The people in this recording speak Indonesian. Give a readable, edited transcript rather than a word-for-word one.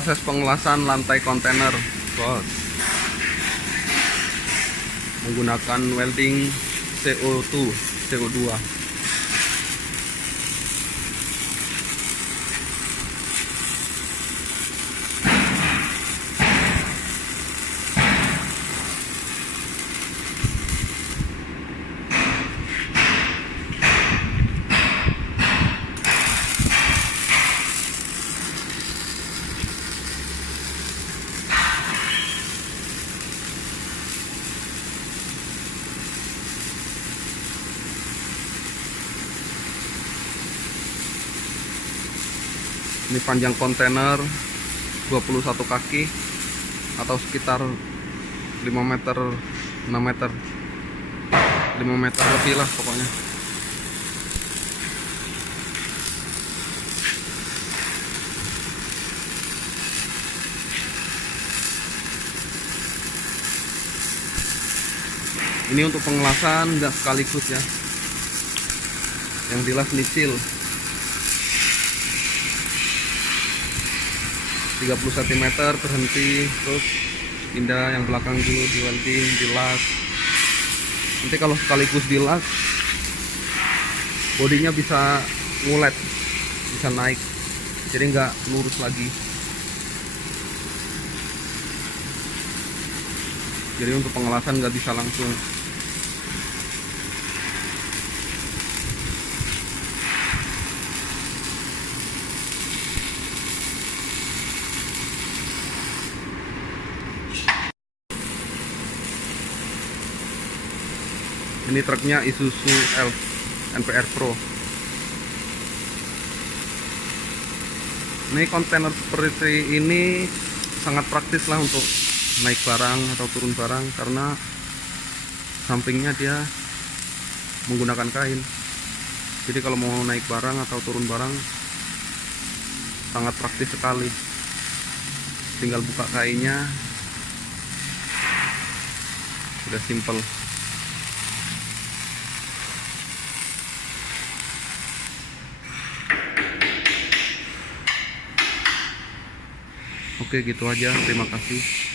proses pengelasan lantai kontainer, bos, menggunakan welding CO2. Ini panjang kontainer 21 kaki atau sekitar 5 meter, 6 meter, 5 meter lebih lah pokoknya. Ini untuk pengelasan nggak sekaligus ya, yang dilas nisil 30 cm, berhenti, terus pindah yang belakang dulu di welding, dilas. Nanti kalau sekaligus dilas, bodinya bisa ngulet, bisa naik, jadi nggak lurus lagi. Jadi untuk pengelasan nggak bisa langsung. Ini truknya Isuzu NPR Pro. Ini kontainer seperti ini sangat praktis lah untuk naik barang atau turun barang, karena sampingnya dia menggunakan kain. Jadi kalau mau naik barang atau turun barang sangat praktis sekali. Tinggal buka kainnya, sudah simple. Oke, gitu aja. Terima kasih.